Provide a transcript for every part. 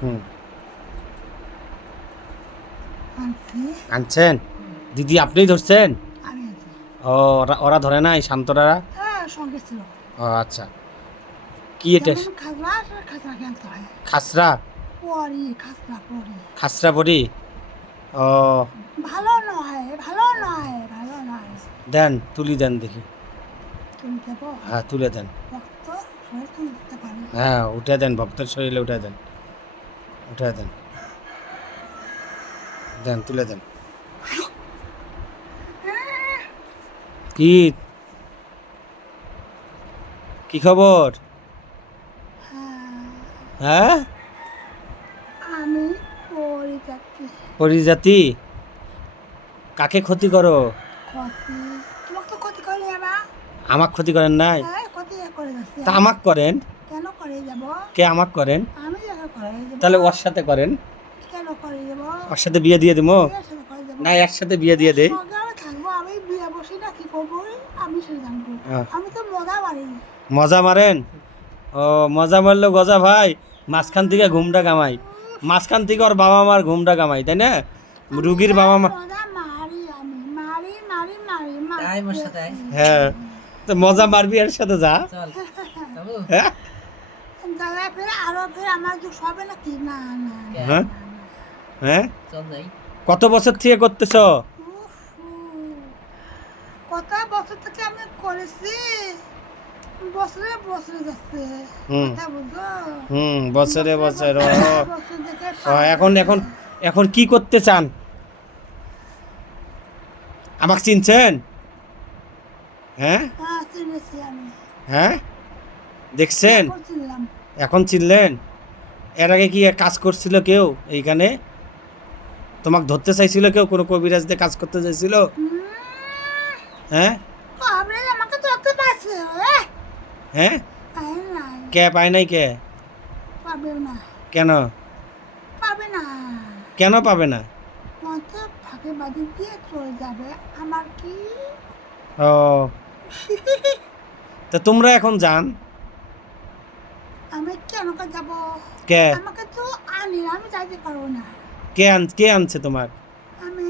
হুম, আনছি। আনছেন? দিদি আপনিই ধরছেন? আমি আনছি। ও, ওরা ওরা ধরে নাই শান্তরা? হ্যাঁ, সঙ্গে ছিল। ও আচ্ছা, কি এটা? যেমন খাজনা আছে, খাজনাকে আনতে হয়। খাসরা? পরি, খাজনা পরি। খাসরা বড়ি? ও, ভালো নয়, ভালো নয়, ভালো নয়। দেন, তুলি দেন দেখি। তুমি দেব হ্যাঁ, তুলে দেন। রক্ত শরীর তুলতে পারি। হ্যাঁ, উঠে দেন, ভক্তের শরীরে উঠে দেন, উঠে দেন, দেন, তুলে দেন। কি কি খবর? হ্যাঁ, হ্যাঁ, আমি পরি যাচ্ছি। পরিজাতি? কাকে ক্ষতি করো? ক্ষতি তোমাকে তো ক্ষতি করে যাবা। আমাক ক্ষতি করেন নাই? হ্যাঁ, ক্ষতি করে যাচ্ছি। তা আমাক করেন? কেন করে যাব? কে আমাক করেন? আমি যাকে করে যাব। তাহলে ওর সাথে করেন। কেন করে যাব? ওর সাথে বিয়ে দিয়ে দিবো? বিয়ের সাথে করে যাব। না, এর সাথে বিয়ে দিয়ে দেই। সঙ্গে আমি থাকবো। আমি বিয়ে বসি না কি করবো আমি সে জানবো। হ্যাঁ। আমি তো মজা মারি। মজা মারেন? ও, মজা মারলো গজা ভাই, মাঝখান থেকে ঘুমটা কামাই, মাঝখান থেকে ওর বাবা মার ঘুমটা কামাই, তাই না? রুগীর বাবা মা। মজা মারি আমি মারি মারি মারি আয় মোর সাথে আয়। হ্যাঁ, তো মজা মারবি এর সাথে যা। চল যাবো। হ্যাঁ, দাদা ফের আরো ফের আমার দুঃখ হবে নাকি না না কে? হ্যাঁ, হ্যাঁ। চল যাই। কত বছর থেকে করতেছ? উফ, কত বছর থেকে আমি করেছি বছরে বছরে যাচ্ছে হুম। কথা বুঝো বছরে বছর। ও, বছর থেকে ও, এখন এখন এখন কি করতে চান? আমাকে চিনছেন? হ্যাঁ, হ্যাঁ চিনেছি আমি হ্যাঁ, দেখছেন? করছিলাম এখন চিনলেন? এর আগে কি কাজ করছিল কেউ এইখানে? তোমাকে ধরতে চাইছিল কেউ? কোনো কবিরাজ দিয়ে কাজ করতে চাইছিল? হ্যাঁ, কবে আমাকে ধরতে পারছে হ্যাঁ। পাই নাই কে পায় নাই? কে? পাবে না কেন? পাবে না কেন পাবে না? মতো ফাঁকে বাদি দিয়ে চলে যাবে আমার কি ও, তা তোমরা এখন যান। আমি কেন যাব কে? আমাকে তো আনি আমি যাইতে পারবো না কে আনছে তোমার? আমি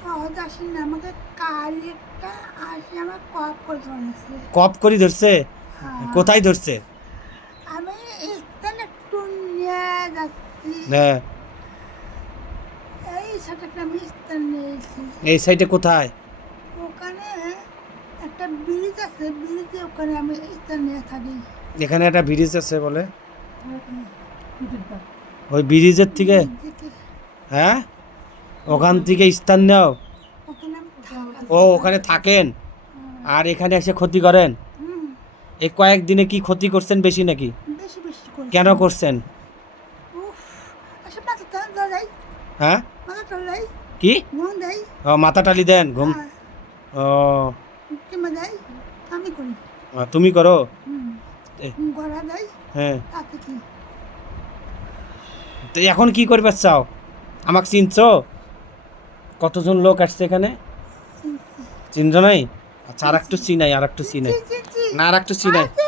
সহজ আসি না আমাকে কালি একটা আসি আমার কপ করে ধরেছে কপ করি ধরছে? হ্যাঁ। কোথায় ধরছে? আমি স্থান একটু নিয়ে যাচ্ছি হ্যাঁ, এই সাথে আমি স্থান নিয়েছি এই সাইডে কোথায়? ওখানে একটা ব্রিজ আছে ব্রিজে ওখানে আমি স্থান নিয়ে থাকি এখানে একটা ব্রিজ আছে বলে, ওই ব্রিজের থেকে? হ্যাঁ, ওখান থেকে স্থান নাও? ওখানে আমি থাকি। ও, ওখানে থাকেন আর এখানে এসে ক্ষতি করেন? হুম, এই কয়েকদিনে কি ক্ষতি করছেন বেশি নাকি? বেশি বেশি করে কেন করছেন? উফ আসে মাথা টান দেয় হ্যাঁ, মাথা টান দেয় কি? ঘুম দেয় ও, মাথা টালি দেন, ঘুম? ও, কিমা দেয় আমি করি তুমি করো? হুম এ, গড়া দেয় হ্যাঁ। তাতে কি তো এখন কি করবে চাও? আমাকে চিনছো? কতজন লোক আসছে এখানে? চিনছো নাই? আচ্ছা, আর একটু চিনাই, আর একটু চিনাই। চি চি চি না, আর একটু চিনাই। আছে